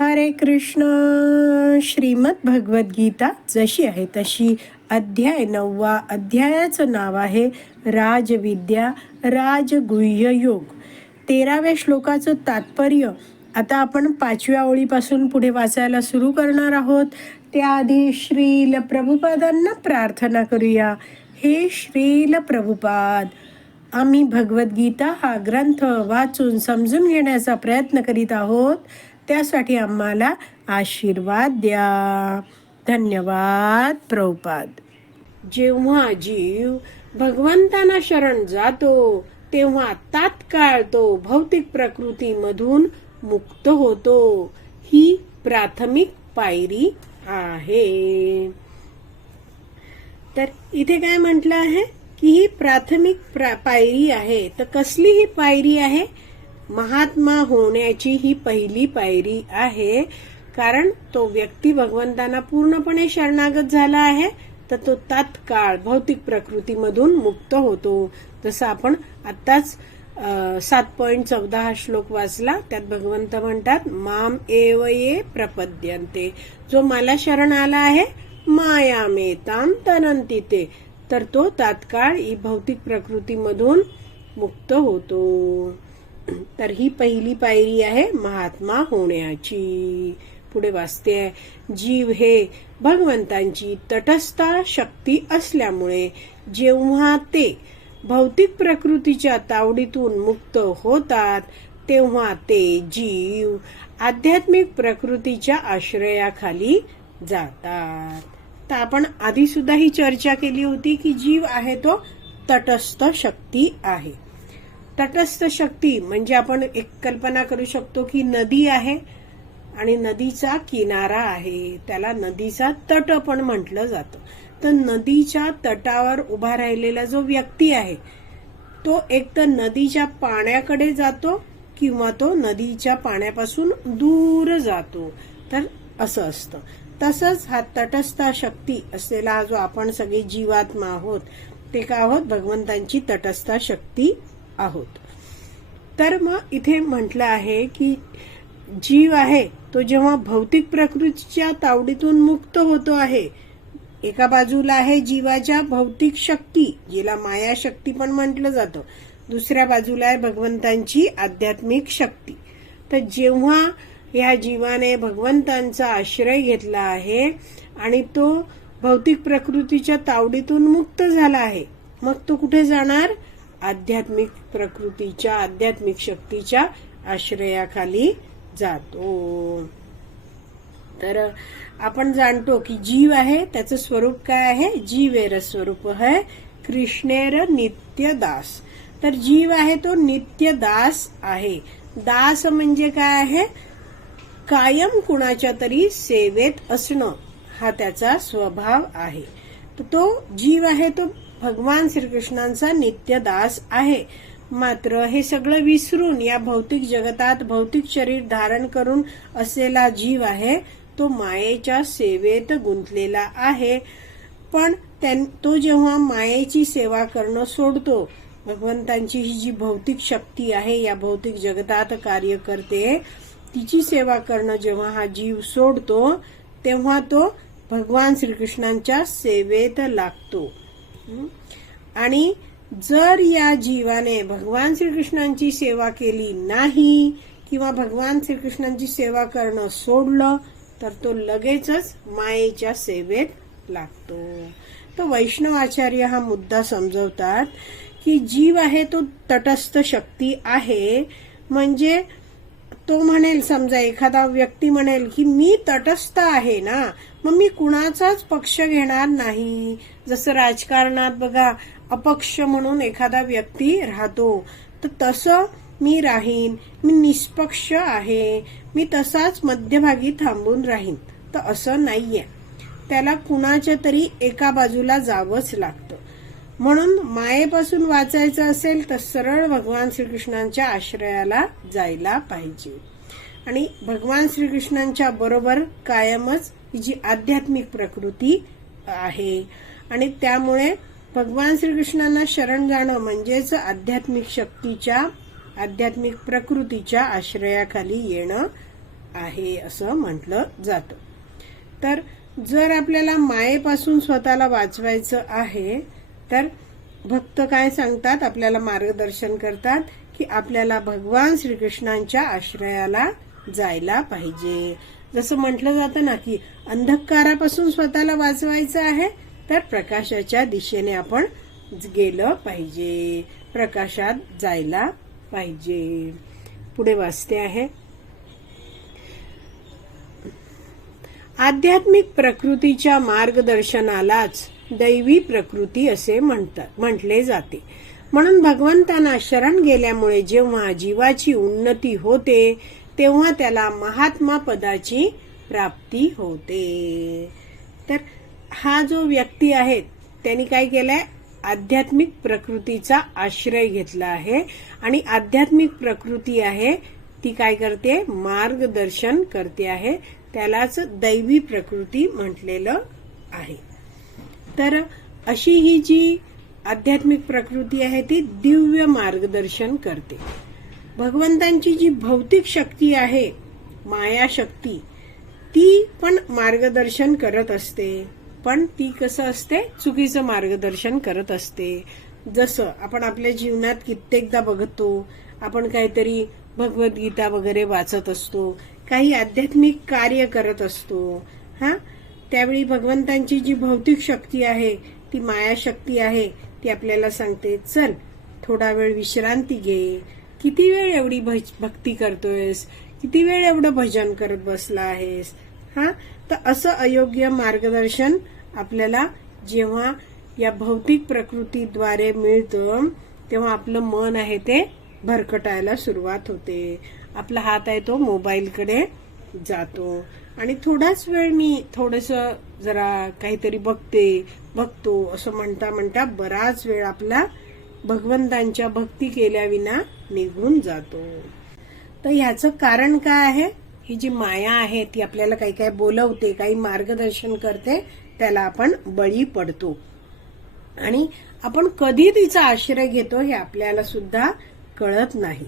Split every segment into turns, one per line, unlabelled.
हरे कृष्ण. श्रीमद भगवद्गीता जशी आहे तशी अध्याय नववा अध्यायाचं नाव आहे राजविद्या राजगुह्य योग. तेराव्या श्लोकाचं तात्पर्य आता आपण पाचव्या ओळीपासून पुढे वाचायला सुरू करणार आहोत. त्याआधी श्रील प्रभुपादांना प्रार्थना करूया. हे श्रील प्रभुपाद आम्ही भगवद्गीता हा ग्रंथ वाचून समजून घेण्याचा प्रयत्न करीत आहोत. त्यासाठी आम्हाला आशीर्वाद द्या. धन्यवाद प्रभुपाद. जेव्हा जीव भगवंतांना शरण जातो तेव्हा तात्काळ तो भौतिक प्रकृतीमधून मुक्त होतो. ही प्राथमिक पायरी आहे. तर इथे काय म्हटलं आहे? की ही प्राथमिक प्रा- पायरी आहे. तर कसली ही पायरी आहे? महात्मा होण्याची ही पहिली पायरी आहे. कारण तो व्यक्ती भगवंतांना पूर्णपणे शरणागत झाला आहे तर तो तात्काळ भौतिक प्रकृतीमधून मुक्त होतो. जसं आपण आत्ताच सात पॉइंट चौदा हा श्लोक वाचला त्यात भगवंत म्हणतात माम एव ये प्रपद्यंते जो मला शरण आला आहे माया मेताम तनंती ते. तर तो तात्काळ ही भौतिक प्रकृतीमधून मुक्त होतो. तर ही पहिली पायरी आहे महात्मा होण्याची. पुढे वाचते आहे जीव हे भगवंतांची तटस्था शक्ती असल्यामुळे जेव्हा ते भौतिक प्रकृतीच्या तावडीतून मुक्त होतात तेव्हा ते जीव आध्यात्मिक प्रकृतीच्या आश्रयाखाली जातात. तर आपण आधी सुद्धा ही चर्चा केली होती की जीव आहे तो तटस्थ शक्ती आहे. तटस्थ शक्ती म्हणजे आपण एक कल्पना करू शकतो की नदी आहे आणि नदीचा किनारा आहे. त्याला नदीचा तट पण म्हटलं जातं. तर नदीच्या तटावर उभा राहिलेला जो व्यक्ती आहे तो एक तर नदीच्या पाण्याकडे जातो किंवा तो नदीच्या पाण्यापासून दूर जातो. तर असं असतं. तसंच हा तटस्था शक्ती असलेला जो आपण सगळे जीवात्मा आहोत ते का आहोत? भगवंतांची तटस्था शक्ती आहोत. तर मग इथे म्हटलं आहे की जीव आहे तो जेव्हा भौतिक प्रकृतीच्या तावडीतून मुक्त होतो आहे एका बाजूला आहे जीवाच्या भौतिक शक्ती जिला माया शक्ती पण म्हटलं जातं. दुसऱ्या बाजूला आहे भगवंतांची आध्यात्मिक शक्ती. तर जेव्हा या जीवाने भगवंतांचा आश्रय घेतला आहे आणि तो भौतिक प्रकृतीच्या तावडीतून मुक्त झाला आहे मग तो कुठे जाणार? आध्यात्मिक प्रकृतीच्या आध्यात्मिक शक्तीच्या आश्रयाखाली जातो. तर आपण जाणतो की जीव आहे त्याचं स्वरूप काय आहे? जीवेर स्वरूप आहे कृष्णेर नित्य दास. तर जीव आहे तो नित्य दास आहे. दास म्हणजे काय आहे? कायम कुणाच्या तरी सेवेत असणं हा त्याचा स्वभाव आहे. तो जीव आहे तो भगवान श्रीकृष्णांचा नित्य दास आहे. मात्र हे सगळं विसरून या भौतिक जगतात भौतिक शरीर धारण करून असलेला जीव आहे तो मायेच्या सेवेत गुंतलेला आहे. पण त्यां- तो जेव्हा मायेची सेवा करणं सोडतो भगवंतांची ही जी भौतिक शक्ती आहे या भौतिक जगतात कार्य करते तिची सेवा करणं जेव्हा हा जीव सोडतो तेव्हा तो भगवान श्रीकृष्णांच्या सेवेत लागतो. आणि जर या जीवाने भगवान श्रीकृष्णांची सेवा केली नाही किंवा भगवान श्रीकृष्णांची सेवा करणं सोडलं तर तो लगेचच मायेच्या सेवेत लागतो. तर वैष्णवाचार्य हा मुद्दा समजवतात की जीव आहे तो तटस्थ शक्ती आहे. म्हणजे तो म्हणेल समजा एखादा व्यक्ती म्हणेल की मी तटस्थ आहे ना मग मी कुणाचाच पक्ष घेणार नाही. जसं राजकारणात बघा अपक्ष म्हणून एखादा व्यक्ती राहतो तर तसं मी राहीन मी निष्पक्ष आहे मी तसाच मध्यभागी थांबून राहीन. तर असं नाहीये. त्याला कुणाच्या तरी एका बाजूला जावंच लागतं. म्हणून मायेपासून वाचायचं असेल तर सरळ भगवान श्रीकृष्णांच्या आश्रयाला जायला पाहिजे. आणि भगवान श्रीकृष्णांच्या बरोबर कायमच ही जी आध्यात्मिक प्रकृती आहे. आणि त्यामुळे भगवान श्रीकृष्णांना शरण जाणं म्हणजेच आध्यात्मिक शक्तीच्या आध्यात्मिक प्रकृतीच्या आश्रयाखाली येणं आहे असं म्हटलं जातं. तर जर आपल्याला मायेपासून स्वतःला वाचवायचं आहे तर भक्त काय सांगतात? आपल्याला मार्गदर्शन करतात की आपल्याला भगवान श्रीकृष्णांच्या आश्रयाला जायला पाहिजे. जसं म्हटलं जातं ना की अंधकारापासून स्वतःला वाचवायचं आहे तर प्रकाशाच्या दिशेने आपण गेलं पाहिजे. प्रकाशात जायला पाहिजे. पुढे वाचते आहे. आध्यात्मिक प्रकृतीच्या मार्गदर्शनालाच दैवी प्रकृती असे म्हणतात म्हटले जाते. म्हणून भगवंतांना शरण गेल्यामुळे जेव्हा जीवाची उन्नती होते तेव्हा त्याला महात्मा पदाची प्राप्ती होते. तर हा जो व्यक्ती आहे त्यांनी काय केलंय? आध्यात्मिक प्रकृतीचा आश्रय घेतला आहे आणि आध्यात्मिक प्रकृती आहे ती काय करते? मार्गदर्शन करते आहे. त्यालाच दैवी प्रकृती म्हटलेलं आहे. तर अशी ही जी आध्यात्मिक प्रकृती आहे ती दिव्य मार्गदर्शन करते. भगवंतांची जी भौतिक शक्ती आहे माया शक्ती ती पण मार्गदर्शन करत असते. पण ती कसं असते? चुकीचं मार्गदर्शन करत असते. जसं आपण आपल्या जीवनात कित्येकदा बघतो आपण काहीतरी भगवद्गीता वगैरे वाचत असतो काही आध्यात्मिक कार्य करत असतो. हा? त्यावेळी भगवंतांची जी भौतिक शक्ती आहे ती माया शक्ती आहे ती आपल्याला सांगते चल थोडा वेळ विश्रांती घे. किती वेळ एवढी भज- भक्ती करतोयस? किती वेळ एवढं भजन करत बसला आहेस? हा? तर असं अयोग्य मार्गदर्शन आपल्याला जेव्हा या भौतिक प्रकृतीद्वारे मिळतं तेव्हा आपलं मन आहे ते भरकटायला सुरुवात होते. आपला हात आहे तो मोबाईलकडे जातो. आणि थोडाच वेळ मी थोडस जरा काहीतरी बघते बघतो असं म्हणता म्हणता बराच वेळ आपला भगवंतांच्या भक्ती केल्याविना निघून जातो. तर ह्याचं कारण काय आहे? ही जी माया आहे ती आपल्याला काही काही बोलवते काही मार्गदर्शन करते त्याला आपण बळी पडतो. आणि आपण कधी तिचा आश्रय घेतो हे आपल्याला सुद्धा कळत नाही.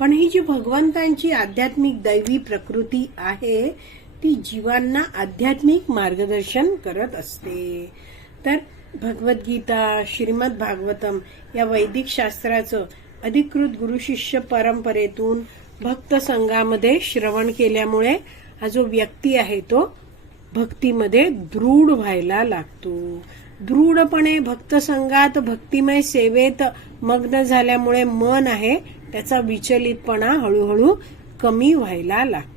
पण ही जी भगवंतांची आध्यात्मिक दैवी प्रकृती आहे ती जीवांना आध्यात्मिक मार्गदर्शन करत असते. तर भगवद्गीता श्रीमद भागवतम या वैदिक शास्त्राचं अधिकृत गुरु शिष्य परंपरेतून भक्त संघामध्ये श्रवण केल्यामुळे हा जो व्यक्ती आहे तो भक्तीमध्ये दृढ व्हायला लागतो. दृढपणे भक्त संघात भक्तिमय सेवेत मग्न झाल्यामुळे मन आहे त्याचा विचलितपणा हळूहळू कमी व्हायला लागतो.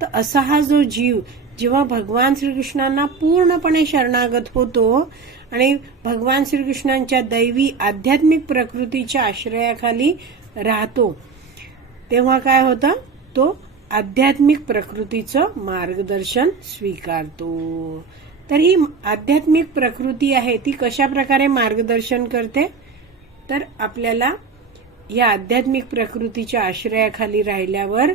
तर असा हा जो जीव जेव्हा भगवान श्रीकृष्णांना पूर्णपणे शरणागत होतो आणि भगवान श्रीकृष्णांच्या दैवी आध्यात्मिक प्रकृतीच्या आश्रयाखाली राहतो तेव्हा काय होतं? तो आध्यात्मिक प्रकृतीचं मार्गदर्शन स्वीकारतो. तर ही आध्यात्मिक प्रकृती आहे ती कशा प्रकारे मार्गदर्शन करते? तर आपल्याला या आध्यात्मिक प्रकृतीच्या आश्रयाखाली राहिल्यावर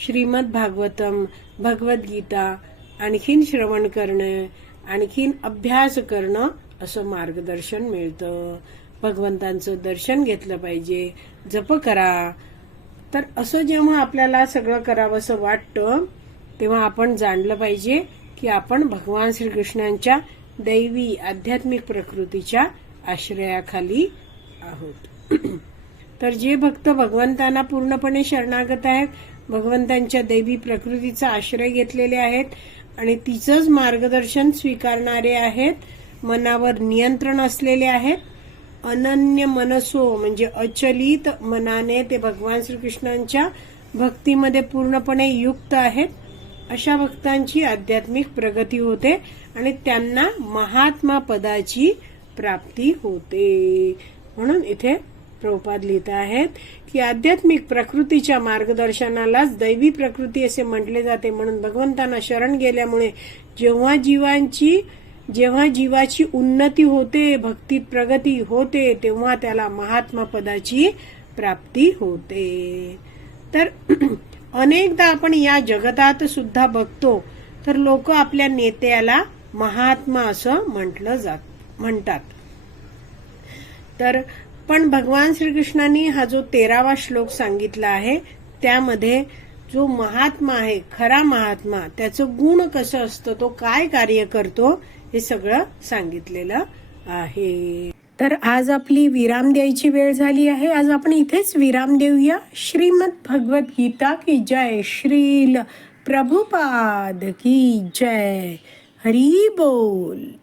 श्रीमद भागवतम भगवद्गीता आणखीन श्रवण करणं आणखीन अभ्यास करणं असं मार्गदर्शन मिळतं. भगवंतांचं दर्शन घेतलं पाहिजे जप करा. तर असं जेव्हा आपल्याला सगळं करावंसं वाटतं तेव्हा आपण जाणलं पाहिजे की आपण भगवान श्रीकृष्णांच्या दैवी आध्यात्मिक प्रकृतीच्या आश्रयाखाली आहोत. तर जे भक्त भगवंतांना पूर्णपणे शरणागत आहेत भगवंतांच्या दैवी प्रकृतीचा आश्रय घेतलेले आहेत आणि तिचंच मार्गदर्शन स्वीकारणारे आहेत मनावर नियंत्रण असलेले आहेत. अनन्य मनसो म्हणजे अचलित मनाने ते भगवान श्रीकृष्णांच्या भक्तीमध्ये पूर्णपणे युक्त आहेत. अशा भक्तांची आध्यात्मिक प्रगती होते आणि त्यांना महात्मा पदाची प्राप्ती होते. म्हणून इथे प्रभुपाद लिहित आहेत की आध्यात्मिक प्रकृतीच्या मार्गदर्शनालाच दैवी प्रकृती असे म्हटले जाते म्हणून भगवंतांना शरण गेल्यामुळे जेव्हा जीवांची जेव्हा जीवाची उन्नती होते भक्तीत प्रगती होते तेव्हा त्याला महात्मा पदाची प्राप्ती होते. तर अनेकदा आपण या जगतात सुद्धा बघतो तर लोक आपल्या नेत्याला महात्मा असं म्हटलं जात म्हणतात. तर पण भगवान श्रीकृष्णांनी हा जो तेरावा श्लोक सांगितला आहे त्यामध्ये जो महात्मा आहे खरा महात्मा त्याचं गुण कसं असतं तो काय कार्य करतो हे सगळं सांगितलेलं आहे. तर आज आपली विराम द्यायची वेळ झाली आहे. आज आपण इथेच विराम देऊया. श्रीमद भगवत गीता की जय श्रील प्रभुपाद की जय. हरी बोल.